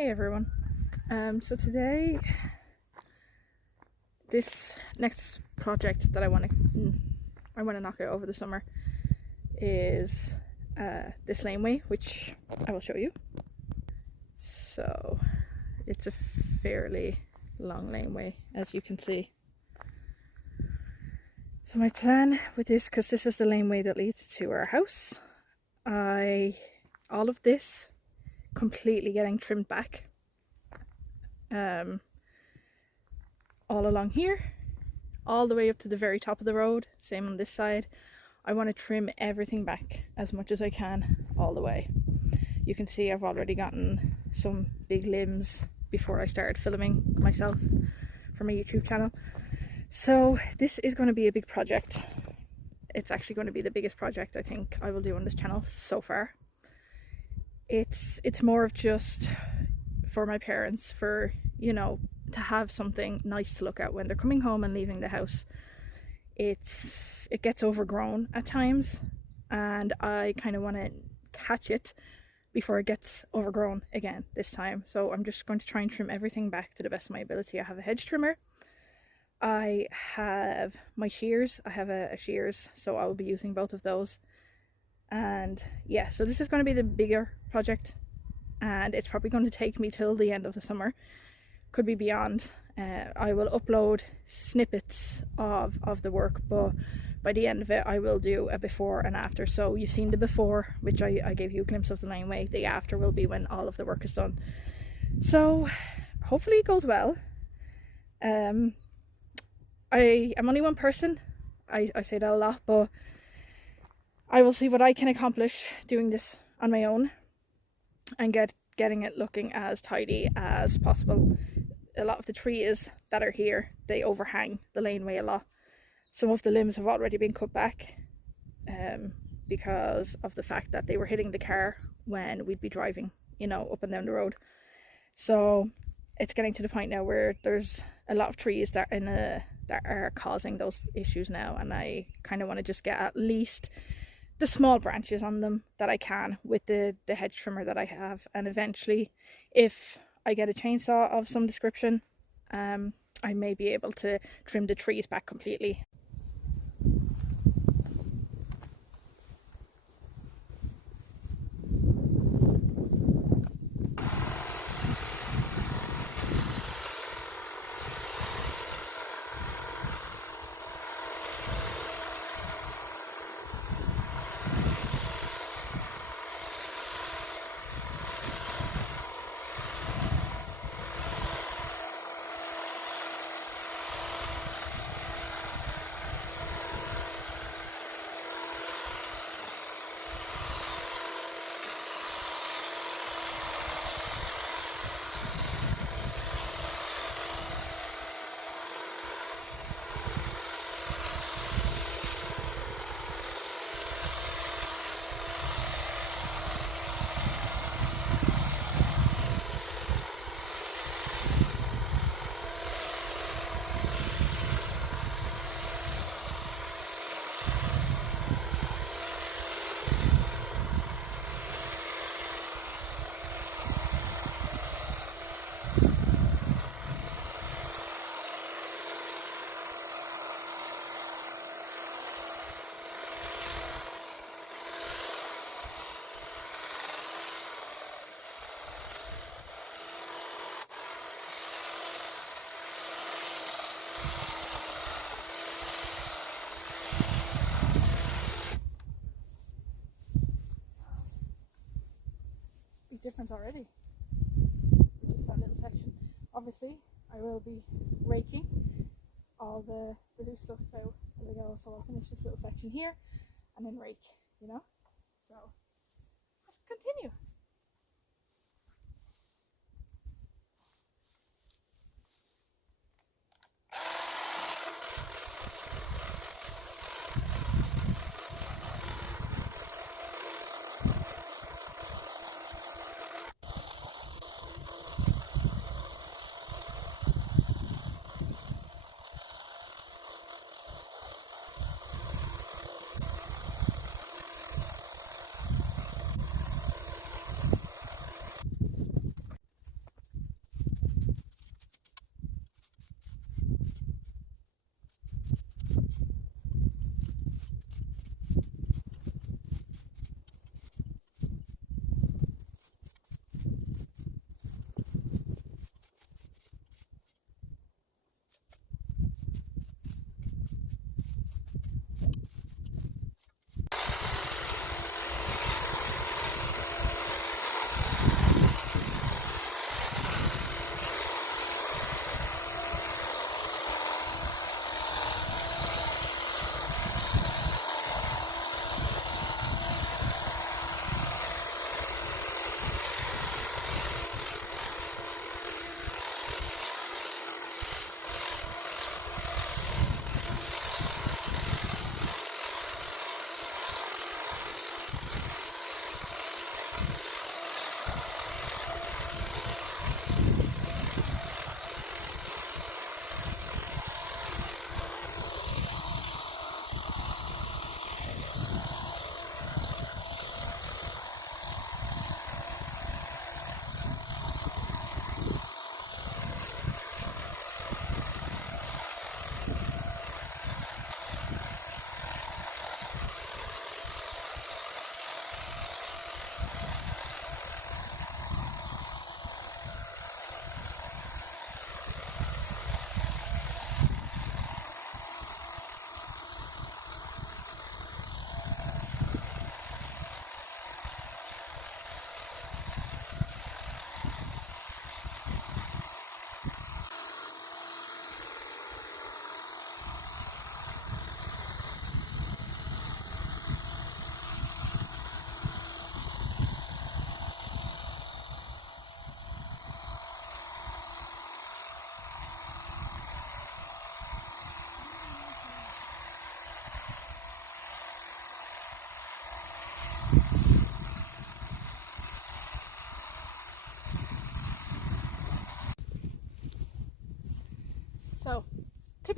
Hey everyone. So today, this next project that I want to knock out over the summer is this laneway, which I will show you. So it's a fairly long laneway, as you can see. So my plan with this, because this is the laneway that leads to our house, all of this completely getting trimmed back. All along here, all the way up to the very top of the road, same on this side. I want to trim everything back as much as I can all the way. You can see I've already gotten some big limbs before I started filming myself for my YouTube channel. So this is going to be a big project. It's actually going to be the biggest project I think I will do on this channel so far. It's more of just for my parents, for, you know, to have something nice to look at when they're coming home and leaving the house. It gets overgrown at times, and I kind of want to catch it before it gets overgrown again this time. So I'm just going to try and trim everything back to the best of my ability. I have a hedge trimmer, I have my shears, I have a shears, so I will be using both of those. And yeah, so this is going to be the bigger project, and it's probably going to take me till the end of the summer, could be beyond. I will upload snippets of the work, but by the end of it I will do a before and after. So you've seen the before, which I gave you a glimpse of the laneway. The after will be when all of the work is done. So hopefully it goes well. I am only one person, I say that a lot, but I will see what I can accomplish doing this on my own and getting it looking as tidy as possible. A lot of the trees that are here, they overhang the laneway a lot. Some of the limbs have already been cut back because of the fact that they were hitting the car when we'd be driving, you know, up and down the road. So it's getting to the point now where there's a lot of trees that are causing those issues now, and I kind of want to just get at least the small branches on them that I can with the hedge trimmer that I have. And eventually, if I get a chainsaw of some description, I may be able to trim the trees back completely. Big difference already, just that little section. Obviously I will be raking all the loose stuff out as I go, so I'll finish this little section here and then rake, you know. So let's continue.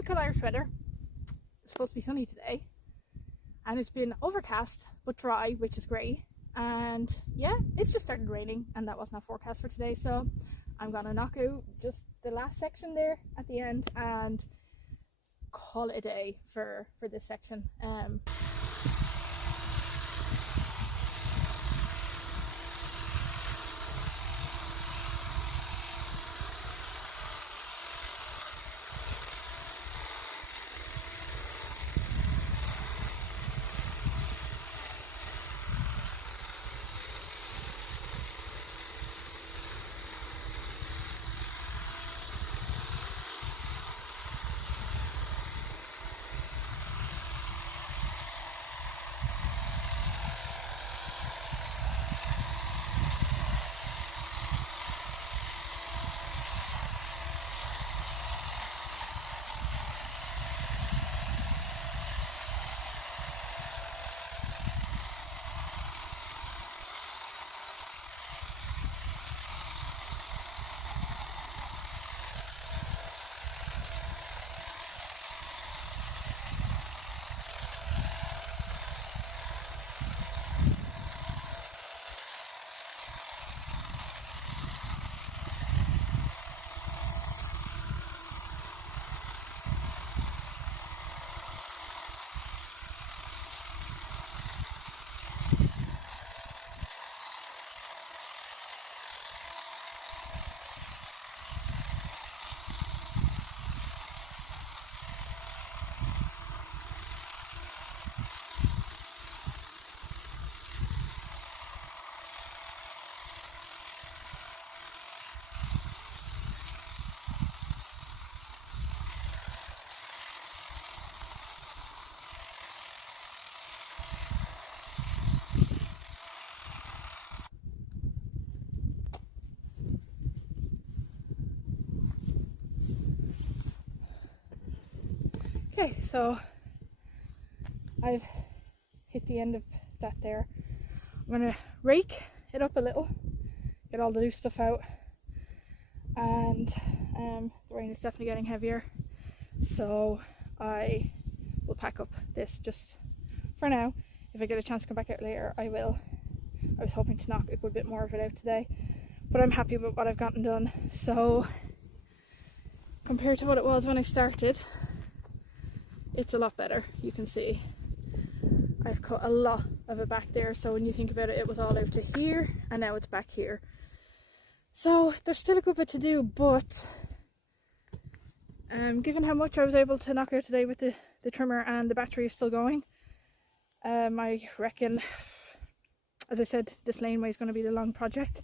typical Irish weather. It's supposed to be sunny today, and it's been overcast but dry, which is great. And yeah, it's just started raining, and that wasn't our forecast for today, so I'm gonna knock out just the last section there at the end and call it a day for this section. Okay, so I've hit the end of that there. I'm gonna rake it up a little, get all the loose stuff out, and the rain is definitely getting heavier, so I will pack up this just for now. If I get a chance to come back out later, I will. I was hoping to knock a good bit more of it out today, but I'm happy with what I've gotten done. So compared to what it was when I started, it's a lot better. You can see I've cut a lot of it back there, so when you think about it, it was all out to here and now it's back here. So there's still a good bit to do, but given how much I was able to knock out today with the trimmer and the battery is still going, I reckon, as I said, this laneway is going to be the long project.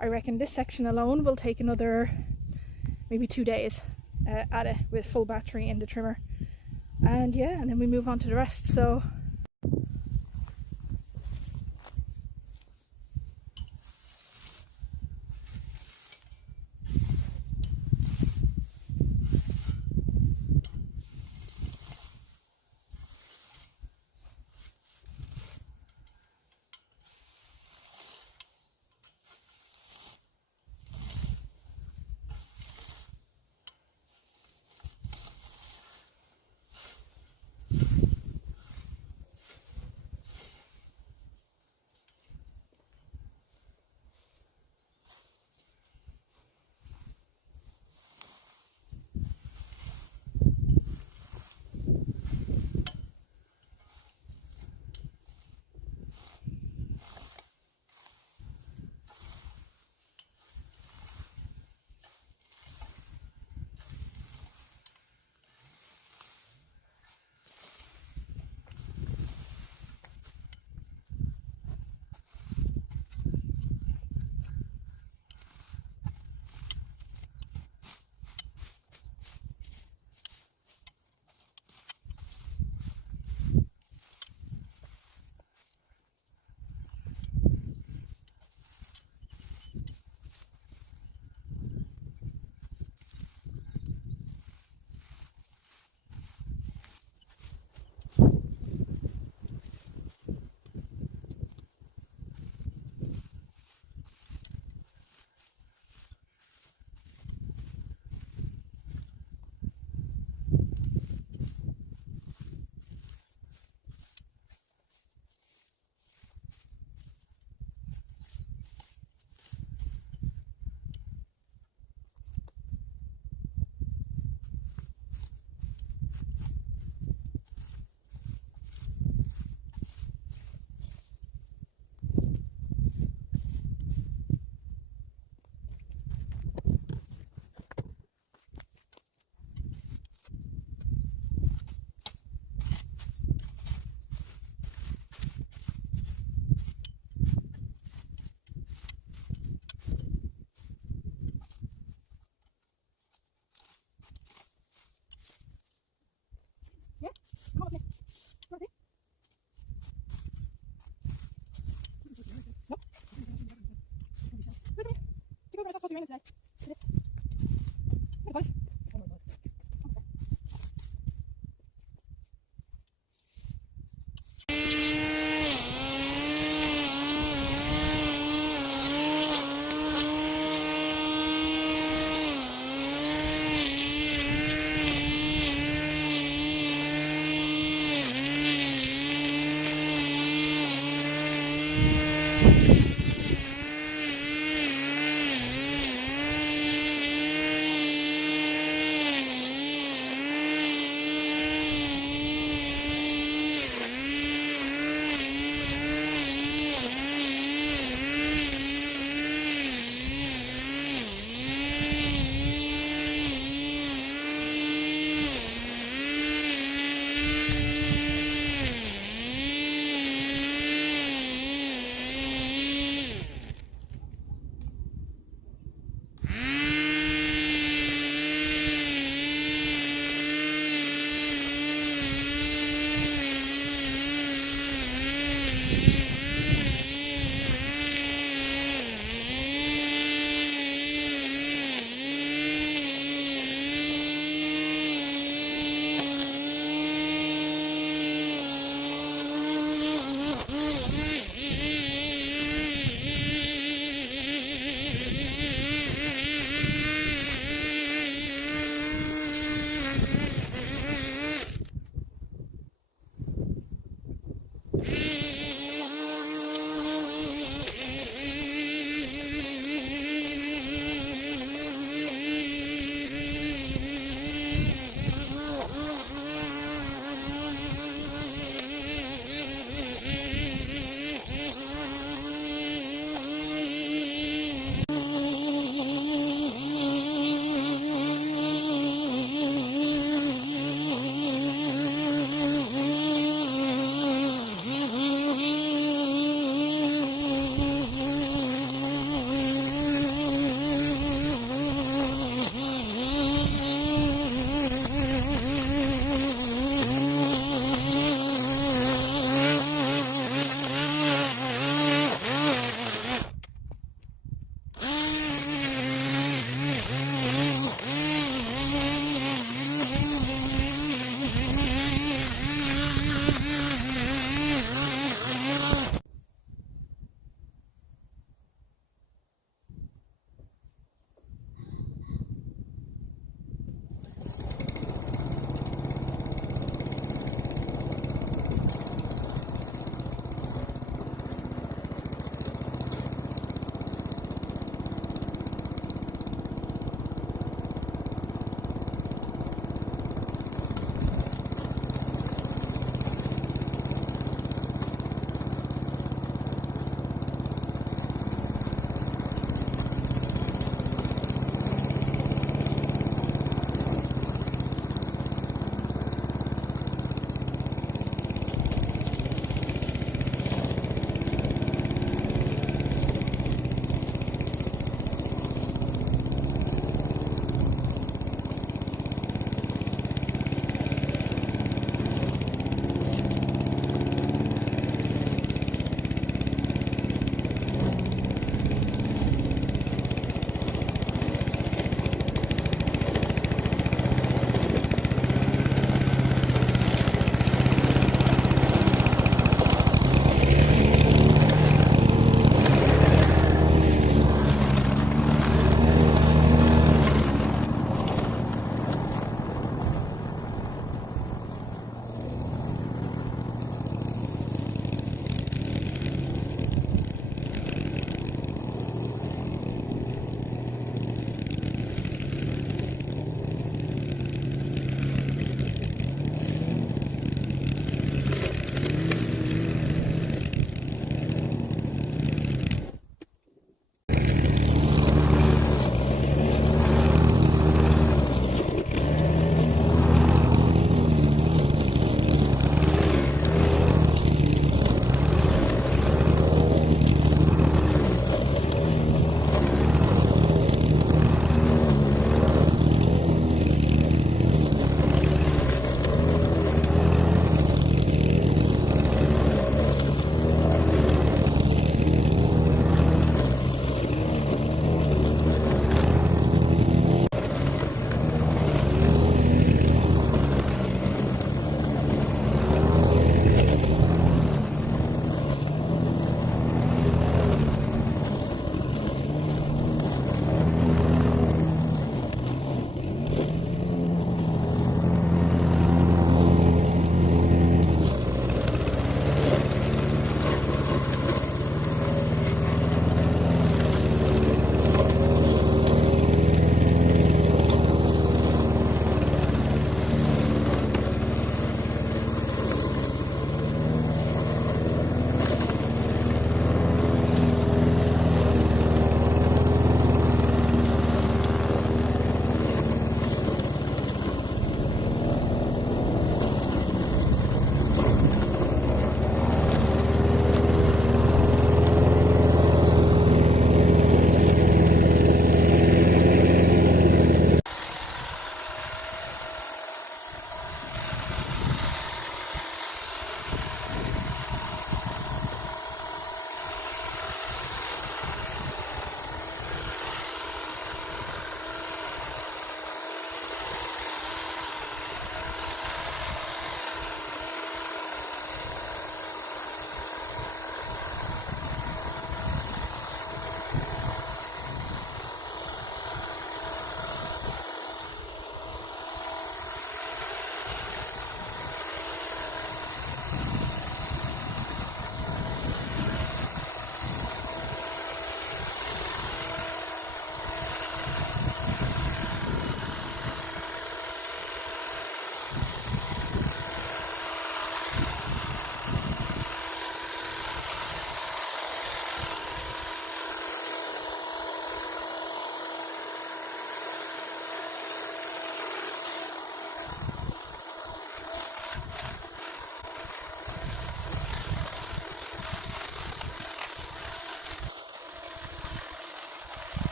I reckon this section alone will take another maybe 2 days at it with full battery in the trimmer. And yeah, and then we move on to the rest. So supposed to be raining today. It is. Hey, boys. Oh my god.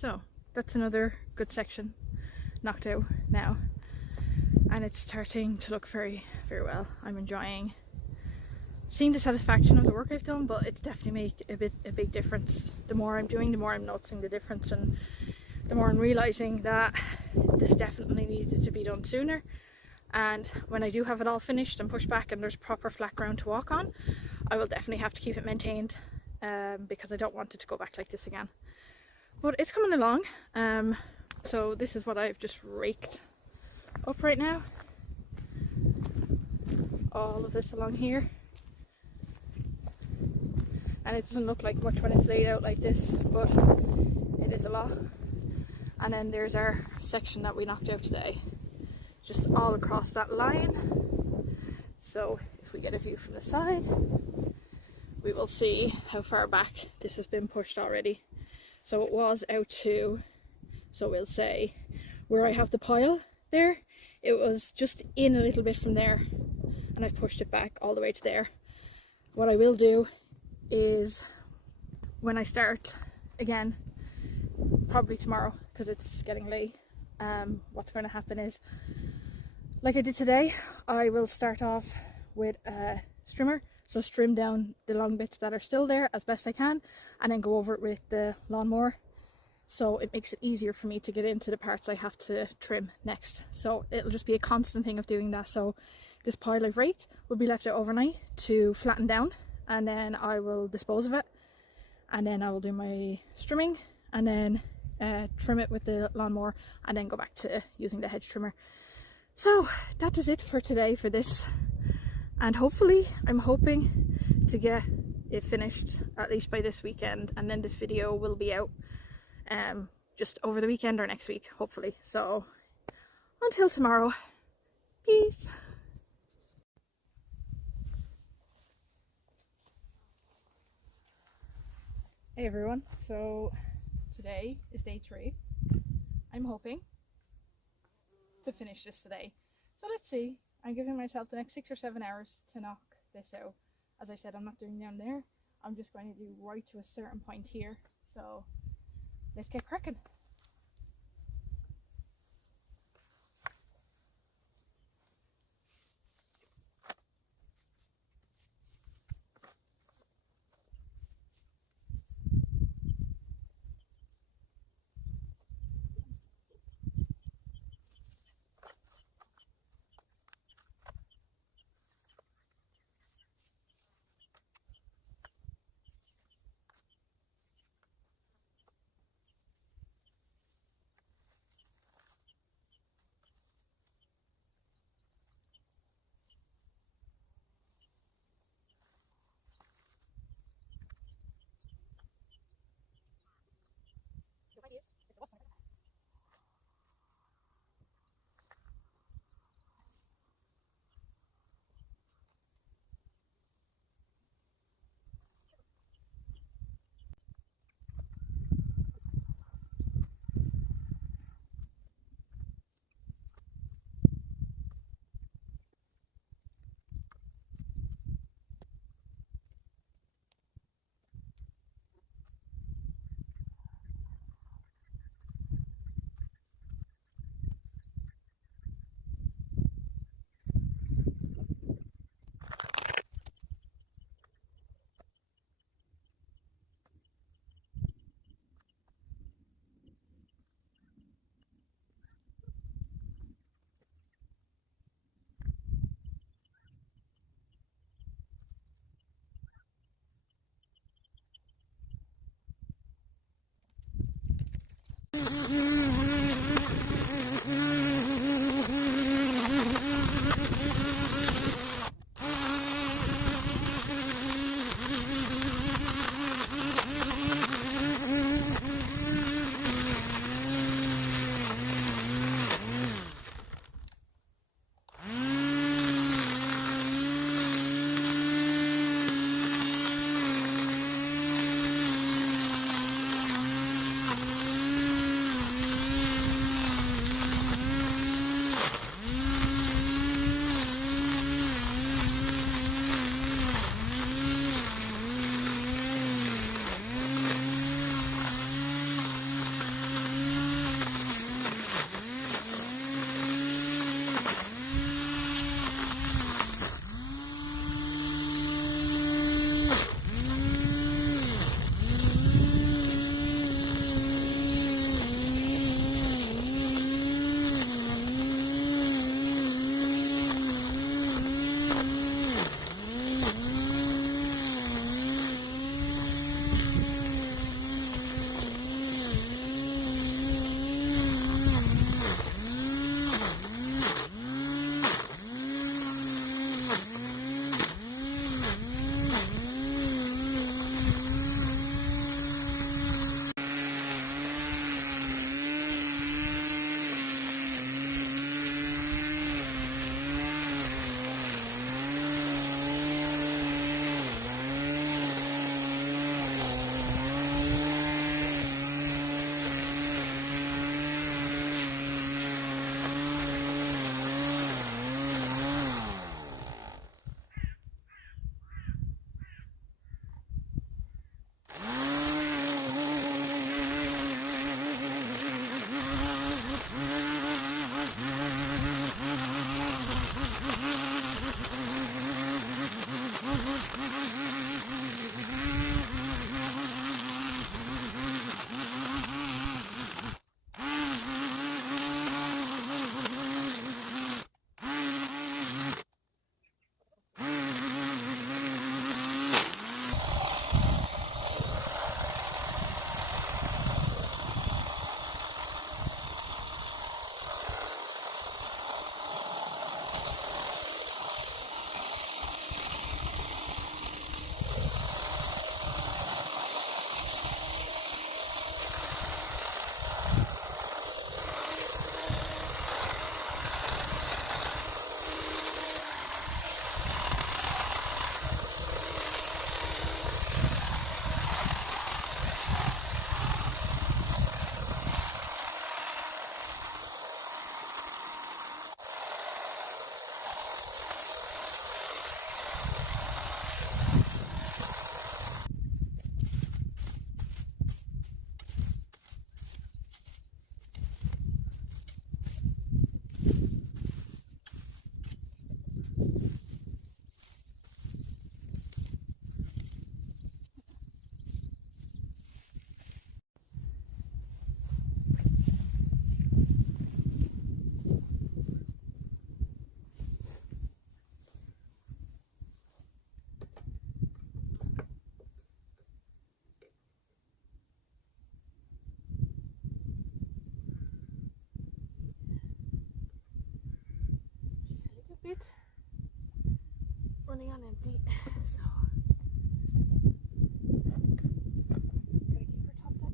So that's another good section knocked out now, and it's starting to look very, very well. I'm enjoying seeing the satisfaction of the work I've done, but it's definitely made a big difference. The more I'm doing, the more I'm noticing the difference, and the more I'm realizing that this definitely needed to be done sooner. And when I do have it all finished and pushed back and there's proper flat ground to walk on, I will definitely have to keep it maintained, because I don't want it to go back like this again. But it's coming along. So this is what I've just raked up right now. All of this along here. And it doesn't look like much when it's laid out like this, but it is a lot. And then there's our section that we knocked out today, just all across that line. So if we get a view from the side, we will see how far back this has been pushed already. So it was out to, so we'll say where I have the pile there, it was just in a little bit from there, and I've pushed it back all the way to there. What I will do is, when I start again, probably tomorrow because it's getting late, what's going to happen is, like I did today, I will start off with a strimmer, so trim down the long bits that are still there as best I can, and then go over it with the lawnmower, so it makes it easier for me to get into the parts I have to trim next. So it'll just be a constant thing of doing that. So this pile I've raked will be left out overnight to flatten down, and then I will dispose of it, and then I will do my strimming, and then trim it with the lawnmower, and then go back to using the hedge trimmer. So that is it for today for this, and hopefully I'm hoping to get it finished at least by this weekend, and then this video will be out just over the weekend or next week, hopefully. So until tomorrow, peace. Hey everyone, so today is day 3. I'm hoping to finish this today. So let's see, I'm giving myself the next 6 or 7 hours to knock this out. As I said, I'm not doing down there, I'm just going to do right to a certain point here. So let's get cracking. running on empty, so gotta keep her topped up.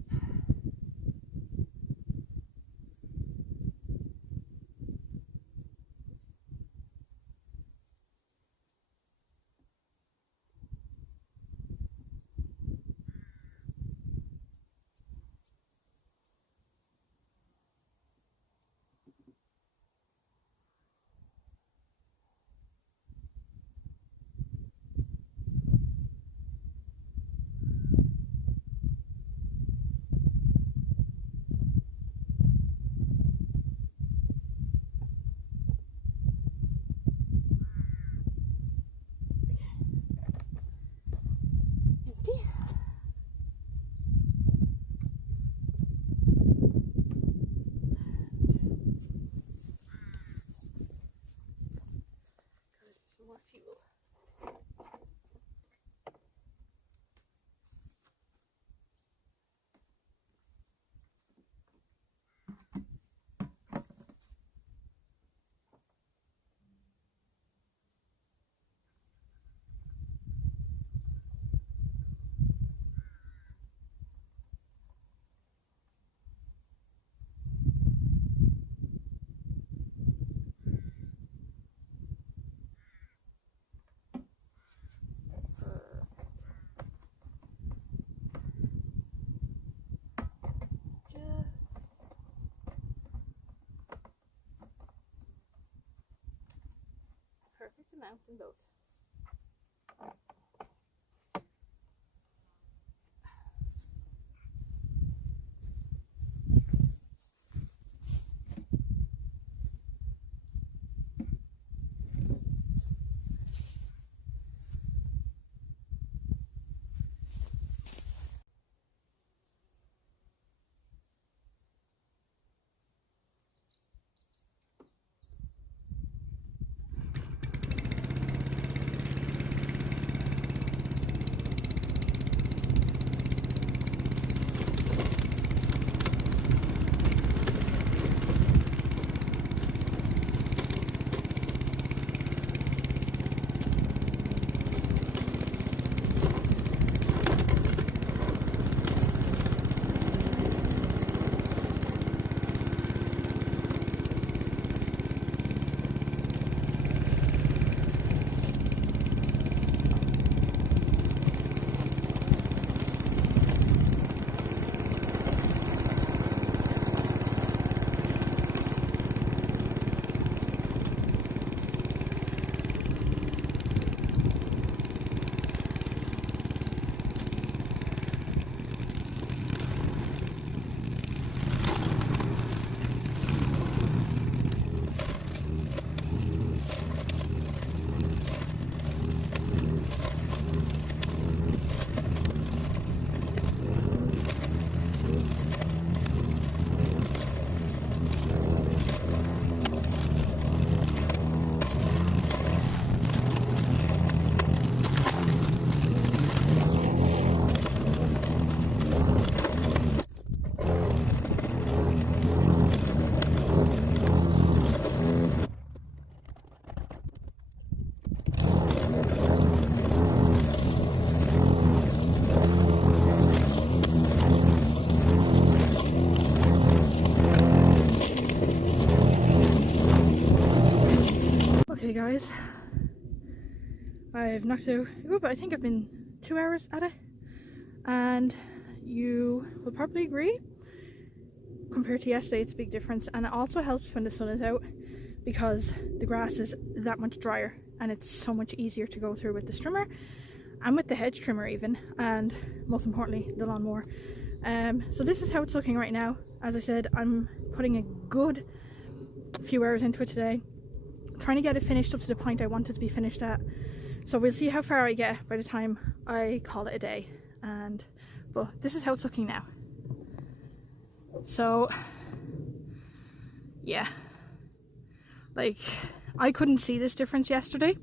Empty. Gotta do some more fuel. Perfect amount in both. Okay guys, I've knocked out a good bit. I think I've been 2 hours at it, and you will probably agree, compared to yesterday it's a big difference. And it also helps when the sun is out, because the grass is that much drier and it's so much easier to go through with the trimmer and with the hedge trimmer even, and most importantly the lawnmower. So this is how it's looking right now. As I said, I'm putting a good few hours into it today, trying to get it finished up to the point I want it to be finished at. So we'll see how far I get by the time I call it a day. But this is how it's looking now. So yeah, like, I couldn't see this difference yesterday,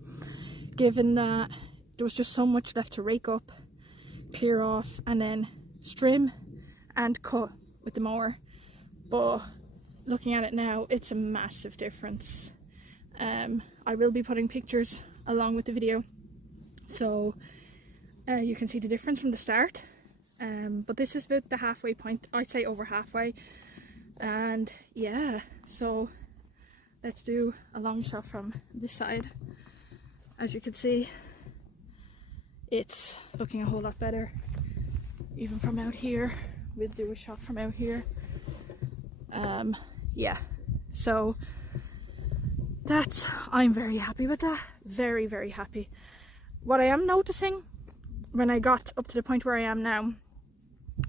given that there was just so much left to rake up, clear off, and then trim and cut with the mower. But looking at it now, it's a massive difference. I will be putting pictures along with the video So you can see the difference from the start. But this is about the halfway point, I'd say over halfway. And yeah, so let's do a long shot from this side. As you can see, it's looking a whole lot better even from out here. We'll do a shot from out here. Yeah, so I'm very happy with that. Very, very happy. What I am noticing when I got up to the point where I am now,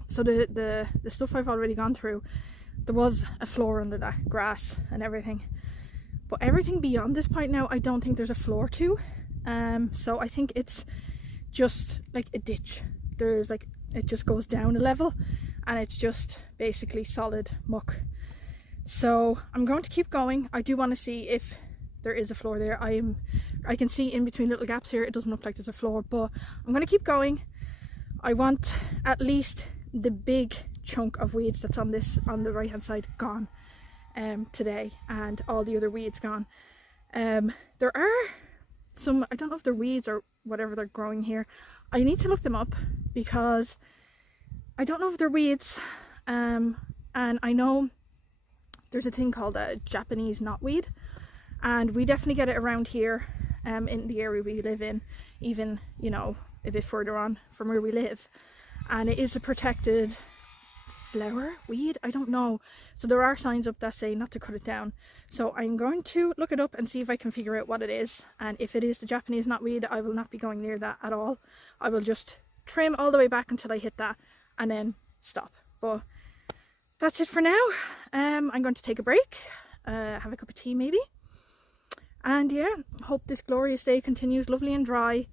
so the stuff I've already gone through, there was a floor under that, grass and everything, but everything beyond this point now, I don't think there's a floor to. So I think it's just like a ditch. There's like, it just goes down a level and it's just basically solid muck. So I'm going to keep going. I do want to see if there is a floor there. I can see in between little gaps here, it doesn't look like there's a floor, but I'm going to keep going. I want at least the big chunk of weeds that's on the right hand side gone today, and all the other weeds gone. There are some, I don't know if they're weeds or whatever they're growing here. I need to look them up because I don't know if they're weeds, and I know there's a thing called a Japanese knotweed, and we definitely get it around here in the area we live in, even, you know, a bit further on from where we live, and it is a protected flower weed, I don't know. So there are signs up that say not to cut it down, so I'm going to look it up and see if I can figure out what it is, and if it is the Japanese knotweed, I will not be going near that at all. I will just trim all the way back until I hit that and then stop. But that's it for now. I'm going to take a break, have a cup of tea maybe, and yeah, hope this glorious day continues lovely and dry.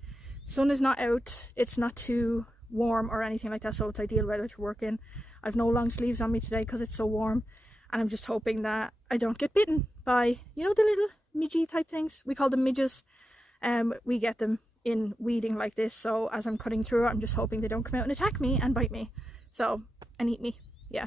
Sun is not out, it's not too warm or anything like that, so it's ideal weather to work in. I've no long sleeves on me today because it's so warm, and I'm just hoping that I don't get bitten by, you know, the little midgy type things. We call them midges. We get them in weeding like this, so as I'm cutting through it, I'm just hoping they don't come out and attack me and bite me, so, and eat me. Yeah.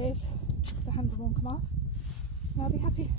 days the handle won't come off, and I'll be happy.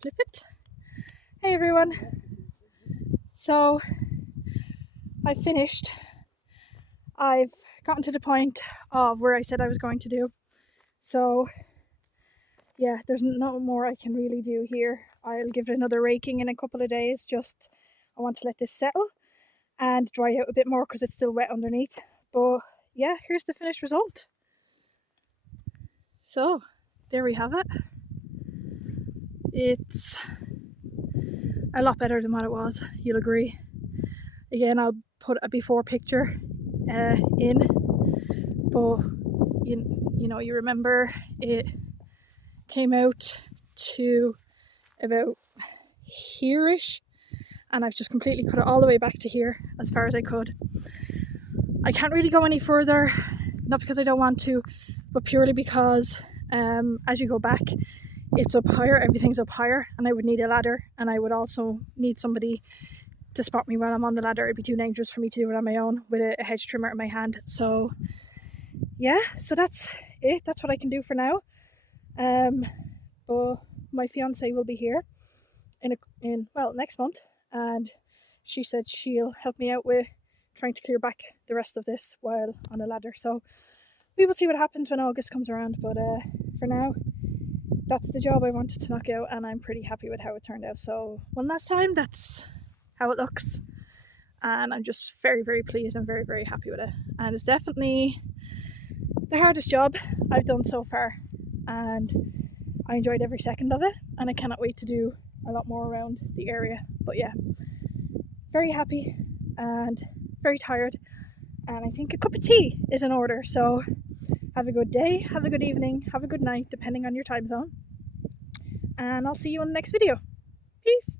flip it. Hey everyone. So I finished. I've gotten to the point of where I said I was going to do. So yeah, there's no more I can really do here. I'll give it another raking in a couple of days. Just I want to let this settle and dry out a bit more because it's still wet underneath. But yeah, here's the finished result. So there we have it. It's a lot better than what it was, you'll agree. Again, I'll put a before picture in, but you remember it came out to about here-ish, and I've just completely cut it all the way back to here as far as I could. I can't really go any further, not because I don't want to, but purely because as you go back, it's up higher, everything's up higher, and I would need a ladder, and I would also need somebody to spot me while I'm on the ladder. It'd be too dangerous for me to do it on my own with a hedge trimmer in my hand. So yeah, so that's it. That's what I can do for now. But my fiance will be here in next month, and she said she'll help me out with trying to clear back the rest of this while on a ladder. So we will see what happens when August comes around. But for now, that's the job I wanted to knock out, and I'm pretty happy with how it turned out. So one last time, that's how it looks, and I'm just very, very pleased and very, very happy with it. And it's definitely the hardest job I've done so far, and I enjoyed every second of it, and I cannot wait to do a lot more around the area. But yeah, very happy and very tired, and I think a cup of tea is in order. So have a good day, have a good evening, have a good night, depending on your time zone, and I'll see you in the next video. Peace.